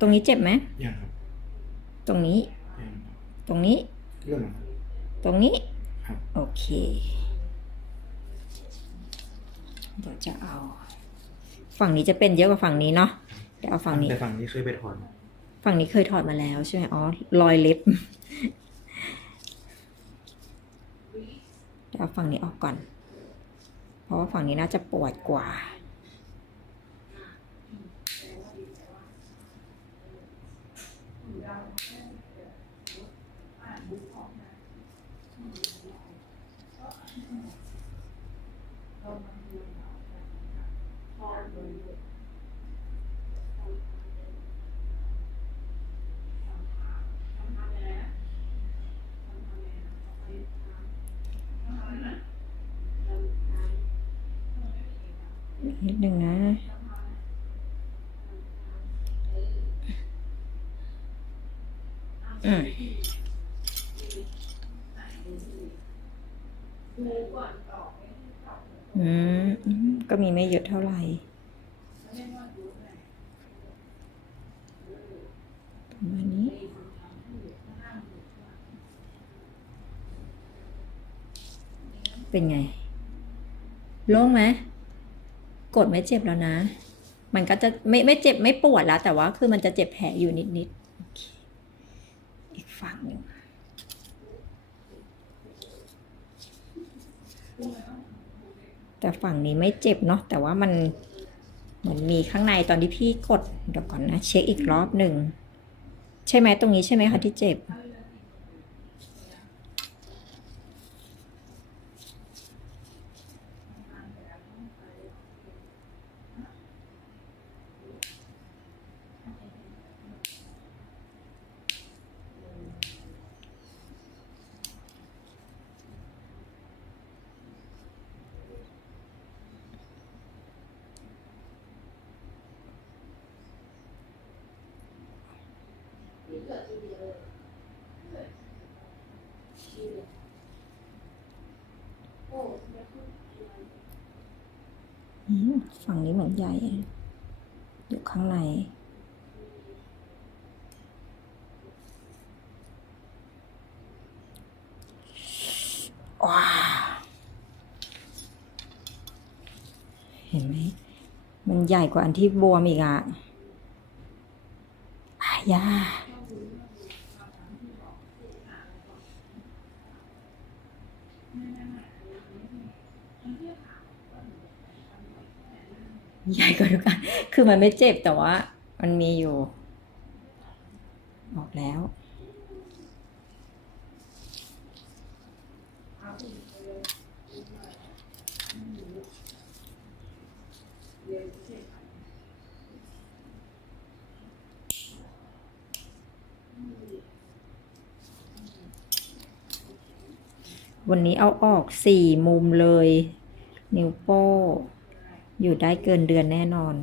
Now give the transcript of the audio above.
ตรงนี้เจ็บไหมยังครับตรงนี้ ยังตรงนี้ เรื่องอะไร ตรงนี้ ครับ โอเค เดี๋ยวจะเอา ฝั่งนี้จะเป็นเยอะกว่าฝั่งนี้เนาะเดี๋ยวเอาฝั่งนี้ แต่ฝั่งนี้เคยไปถอนฝั่งนี้เคยถอดมาแล้วใช่ไหมอ๋อ รอยเล็บ เดี๋ยวเอาฝั่งนี้ออกก่อน เพราะว่าฝั่งนี้น่าจะปวดกว่า นิดหนึ่งนะ อืมอืม ก็มีไม่เยอะเท่าไหร่ ประมาณนี้ เป็นไง โล่งไหมกดไม่เจ็บแล้วนะ มันก็จะไม่ไม่เจ็บไม่ปวดแล้ว แต่ว่าคือมันจะเจ็บแผลอยู่นิดๆโอเคอีกฝั่งหนึ่งแต่ฝั่งนี้ไม่เจ็บเนาะแต่ว่ามันเหมือนมีข้างในตอนที่พี่กดเดี๋ยวก่อนนะ เช็คอีกรอบหนึ่ง ใช่ไหมตรงนี้ใช่ไหมคะที่เจ็บ ฝั่งนี้เหมือนใหญ่ อยู่ข้างในว้าเห็นไหม มันใหญ่กว่าอันที่บวมอีกอะอายา ใหญ่กว่าทุกอันคือมันไม่เจ็บแต่ว่า มันมีอยู่ ออกแล้ว วันนี้เอาออกสี่มุมเลย นิ้วโป้ อยู่ได้เกินเดือนแน่นอน